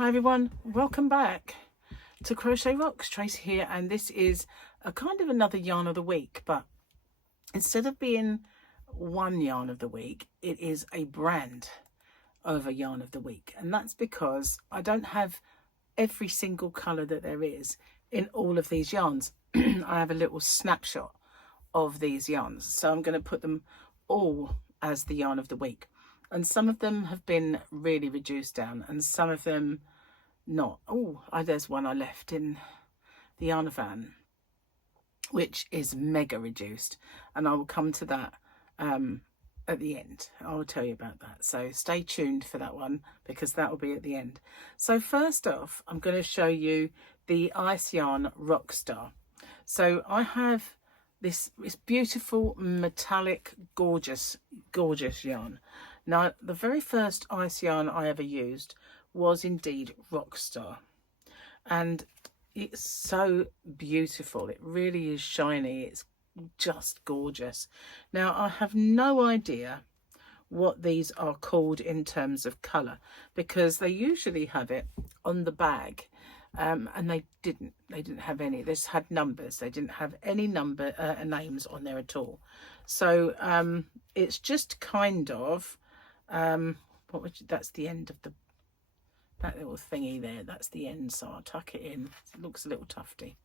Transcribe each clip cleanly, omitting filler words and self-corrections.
Hi everyone, welcome back to Crochet Rocks. Tracy here, and this is a kind of another yarn of the week, but instead of being one yarn of the week, it is a brand over yarn of the week. And that's because I don't have every single colour that there is in all of these yarns. I have a little snapshot of these yarns, so I'm going to put them all as the yarn of the week. And some of them have been really reduced down and some of them not. Oh, there's one I left in the yarn van, which is mega reduced. And I will come to that at the end. I will tell you about that. So stay tuned for that one because that will be at the end. So first off, I'm going to show you the Ice Yarn Rockstar. So I have this beautiful metallic gorgeous yarn. Now, the very first ice yarn I ever used was indeed Rockstar. And it's so beautiful. It really is shiny. It's just gorgeous. Now, I have no idea what these are called in terms of colour, because they usually have it on the bag. And they didn't have any. This had numbers. They didn't have any names on there at all. So it's just kind of that's the end of that little thingy there. That's the end, so I'll tuck it in. It looks a little tufty.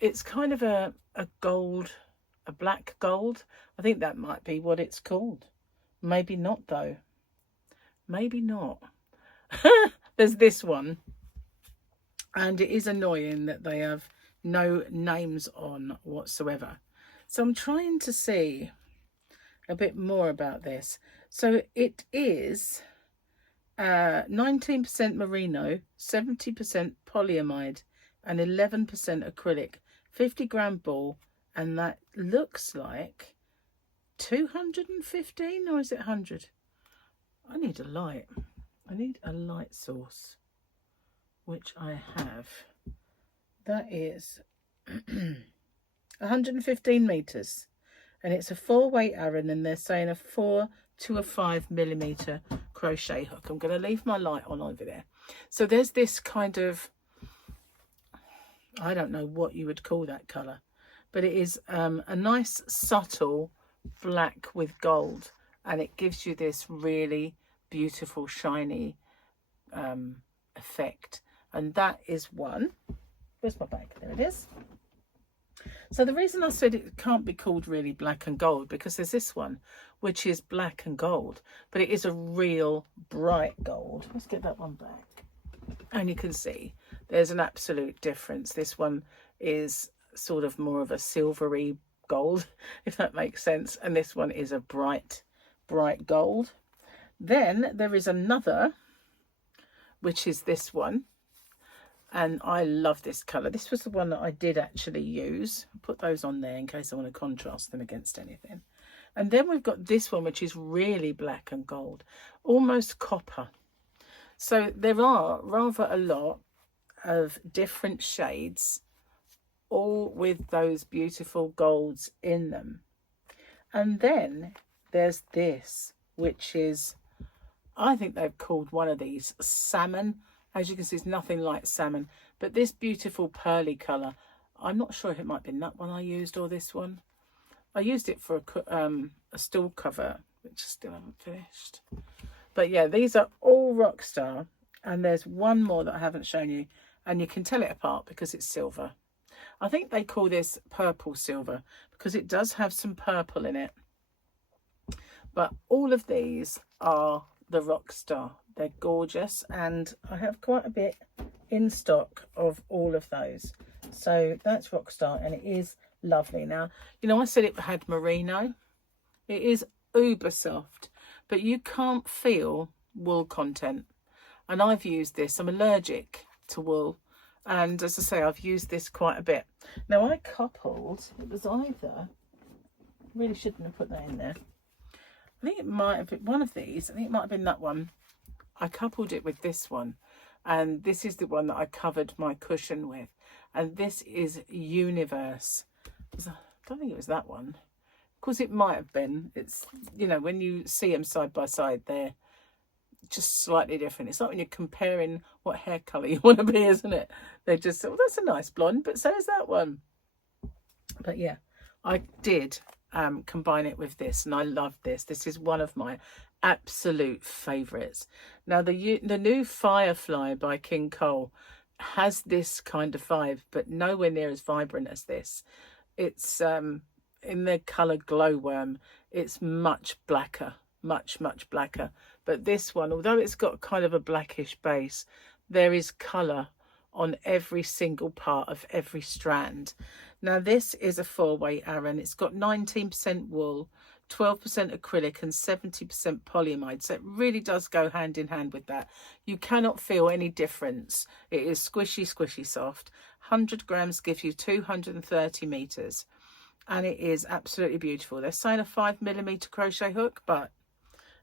It's kind of a gold, a black gold. I think that might be what it's called. Maybe not though. Maybe not. There's this one, and it is annoying that they have no names on whatsoever. So I'm trying to see a bit more about this. So it is 19% merino, 70% polyamide and 11% acrylic, 50-gram ball, and that looks like 215, or is it 100? I need a light. I need a light source, which I have. That is 115 meters, and it's a 4-weight Aran, and they're saying a 4 to a 5mm crochet hook. I'm going to leave my light on over there. So there's this kind of, I don't know what you would call that colour, but it is a nice subtle black with gold, and it gives you this really beautiful shiny effect. And that is one. Where's my bag? There it is. So the reason I said it can't be called really black and gold, because there's this one which is black and gold, but it is a real bright gold. Let's get that one back. And you can see there's an absolute difference. This one is sort of more of a silvery gold, if that makes sense, and this one is a bright gold. Then there is another, which is this one. And I love this colour. This was the one that I did actually use. I'll put those on there in case I want to contrast them against anything. And then we've got this one, which is really black and gold, almost copper. So there are rather a lot of different shades, all with those beautiful golds in them. And then there's this, which is, I think they've called one of these salmon. As you can see, it's nothing like salmon, but this beautiful pearly colour, I'm not sure if it might have been that one I used or this one. I used it for a stool cover, which I still haven't finished. But yeah, these are all Rockstar, and there's one more that I haven't shown you, and you can tell it apart because it's silver. I think they call this purple silver because it does have some purple in it. But all of these are the Rockstar. They're gorgeous, and I have quite a bit in stock of all of those. So that's Rockstar, and it is lovely. Now, you know, I said it had merino. It is uber soft, but you can't feel wool content. And I've used this. I'm allergic to wool, and as I say, I've used this quite a bit. Now, I coupled, it was either, really shouldn't have put that in there. I think it might have been one of these. I think it might have been that one. I coupled it with this one, and this is the one that I covered my cushion with, and this is Universe. I don't think it was that one. Of course, it might have been. It's, you know, when you see them side by side, they're just slightly different. It's like when you're comparing what hair colour you want to be, isn't it? They just, well, that's a nice blonde, but so is that one. But yeah, I did combine it with this, and I love this. This is one of my absolute favourites. Now the new Firefly by King Cole has this kind of vibe, but nowhere near as vibrant as this. It's in the colour Glowworm, it's much blacker, much blacker. But this one, although it's got kind of a blackish base, there is colour on every single part of every strand. Now this is a 4-way Aran. It's got 19% wool, 12% acrylic and 70% polyamide, so it really does go hand in hand with that. You cannot feel any difference. It is squishy soft. 100 grams gives you 230 meters, and it is absolutely beautiful. They're saying a 5mm crochet hook, but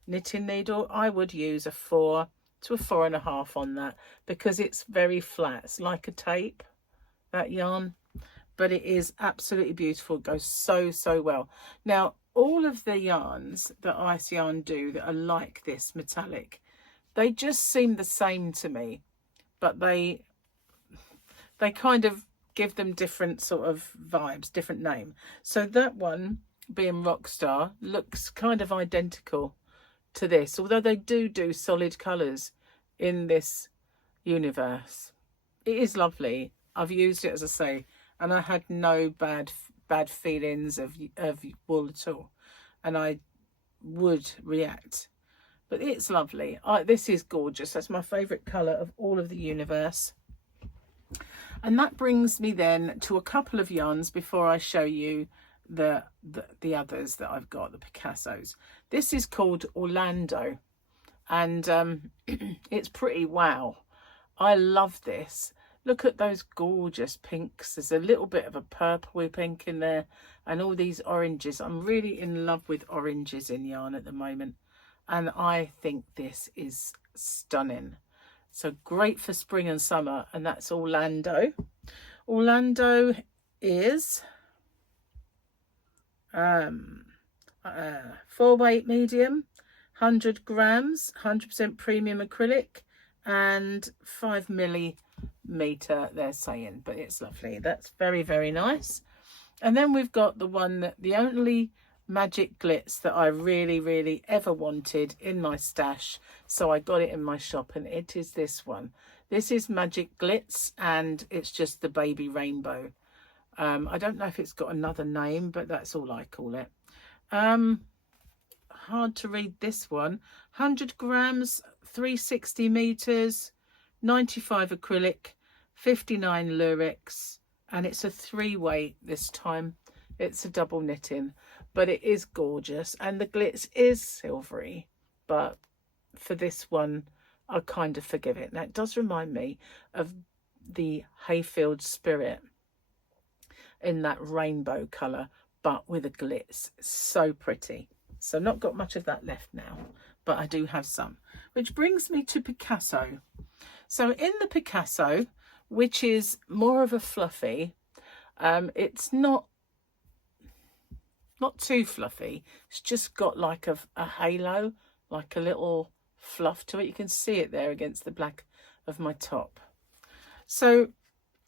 knitting needle, I would use a 4 to a 4.5 on that, because it's very flat. It's like a tape, that yarn, but it is absolutely beautiful. It goes so well. Now all of the yarns that Ice Yarn do that are like this metallic, they just seem the same to me, but they kind of give them different sort of vibes, different name. So that one, being Rockstar, looks kind of identical to this, although they do solid colours in this universe. It is lovely. I've used it, as I say, and I had no bad feelings of wool at all, and I would react. But it's lovely. This is gorgeous. That's my favourite colour of all of the universe. And that brings me then to a couple of yarns before I show you the others that I've got, the Picassos. This is called Orlando, and it's pretty wow. I love this. Look at those gorgeous pinks. There's a little bit of a purpley pink in there, and all these oranges. I'm really in love with oranges in yarn at the moment, and I think this is stunning. So great for spring and summer, and that's Orlando. Orlando is 4-weight medium, 100 grams, 100% premium acrylic, and 5mm, they're saying, but it's lovely. That's very nice. And then we've got the one that the only magic glitz that I really ever wanted in my stash, so I got it in my shop, and it is this one. This is Magic Glitz, and it's just the baby rainbow. I don't know if it's got another name, but that's all I call it. Hard to read this one. 100 grams, 360 meters, 95 acrylic, 59 lyrics, and it's a 3-weight this time. It's a double knitting, but it is gorgeous, and the glitz is silvery, but for this one I kind of forgive it. Now it does remind me of the Hayfield Spirit in that rainbow colour, but with a glitz. So pretty. So not got much of that left now, but I do have some, which brings me to Picasso. So in the Picasso, which is more of a fluffy, it's not too fluffy. It's just got like a halo, like a little fluff to it. You can see it there against the black of my top. So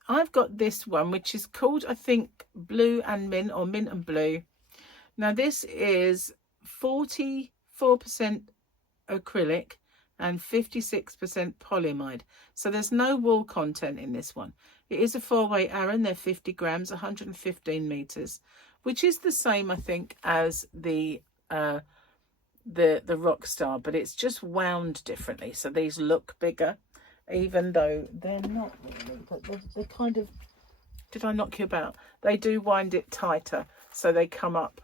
I've got this one, which is called, I think, Blue and Mint, or Mint and Blue. Now this is 44% acrylic and 56% polyamide. So there's no wool content in this one. It is a 4-weight Aran. They're 50 grams, 115 meters, which is the same, I think, as the Rockstar, but it's just wound differently. So these look bigger, even though they're not really, but they're kind of, did I knock you about? They do wind it tighter, so they come up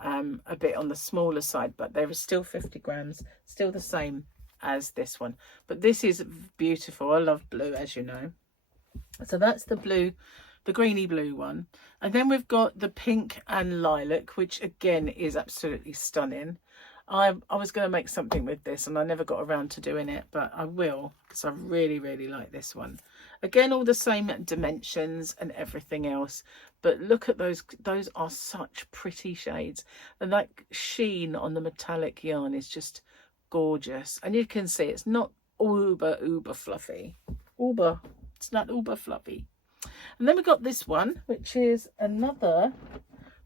a bit on the smaller side, but they're still 50 grams, still the same as this one. But this is beautiful. I love blue, as you know. So that's the blue, the greeny blue one. And then we've got the pink and lilac, which again is absolutely stunning. I was going to make something with this, and I never got around to doing it, but I will, because I really like this one. Again, all the same dimensions and everything else, but look at those are such pretty shades, and that sheen on the metallic yarn is just gorgeous. And you can see it's not uber fluffy. It's not uber fluffy. And then we got this one, which is another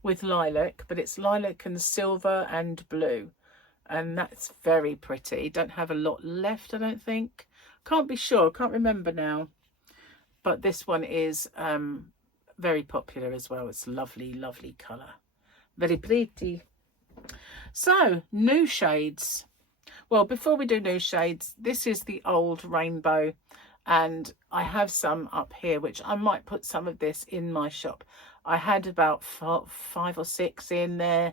with lilac, but it's lilac and silver and blue. And that's very pretty. Don't have a lot left, I don't think. Can't be sure, can't remember now. But this one is very popular as well. It's lovely, lovely colour. Very pretty. So, new shades. Well, before we do new shades, this is the old rainbow. And I have some up here, which I might put some of this in my shop. I had about 5 or 6 in there,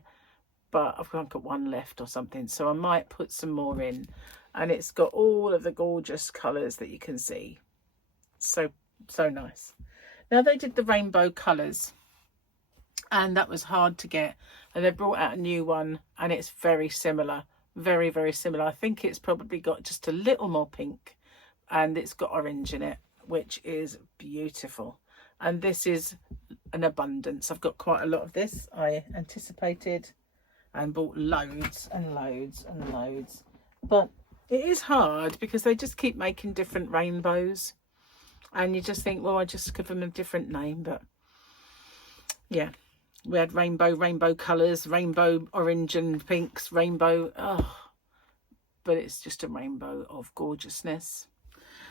but I've got one left or something. So I might put some more in. And it's got all of the gorgeous colours that you can see. So nice. Now they did the rainbow colours, and that was hard to get. And they brought out a new one, and it's very similar. Very, very similar. I think it's probably got just a little more pink. And it's got orange in it, which is beautiful. And this is an abundance. I've got quite a lot of this. I anticipated and bought loads and loads and loads. But it is hard because they just keep making different rainbows. And you just think, well, I just give them a different name. But yeah, we had rainbow colours, rainbow orange and pinks, rainbow. Oh, but it's just a rainbow of gorgeousness.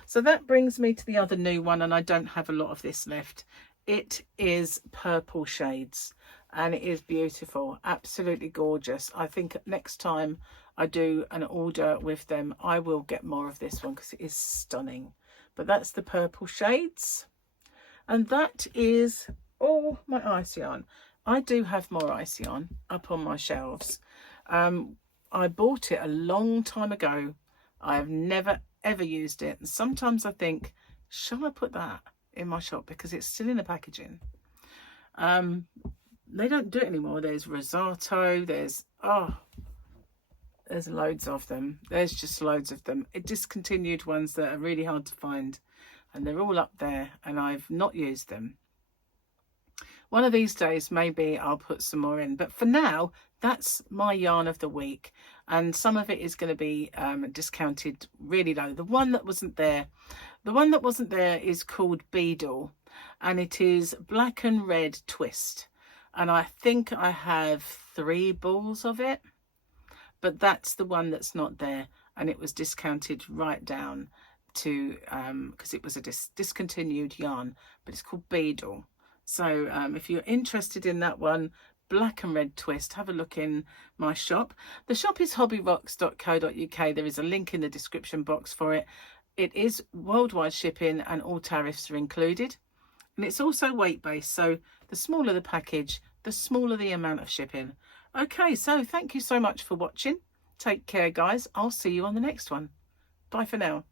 So that brings me to the other new one, and I don't have a lot of this left. It is purple shades, and it is beautiful, absolutely gorgeous. I think next time I do an order with them, I will get more of this one because it is stunning. But that's the purple shades, and that is all my ice yarn. I do have more ice yarn up on my shelves. I bought it a long time ago. I have never ever used it, and sometimes I think, shall I put that in my shop because it's still in the packaging. They don't do it anymore. There's Rosato, there's loads of them. There's just loads of them. It discontinued ones that are really hard to find, and they're all up there, and I've not used them. One of these days maybe I'll put some more in, but for now that's my yarn of the week, and some of it is going to be discounted really low. The one that wasn't there is called Beadle, and it is black and red twist, and I think I have 3 balls of it, but that's the one that's not there, and it was discounted right down to because it was a discontinued yarn, but it's called Beadle. So if you're interested in that one, black and red twist, have a look in my shop. The shop is hobbyrocks.co.uk. There is a link in the description box for it. It is worldwide shipping and all tariffs are included. And it's also weight based. So the smaller the package, the smaller the amount of shipping. Okay, so thank you so much for watching. Take care, guys. I'll see you on the next one. Bye for now.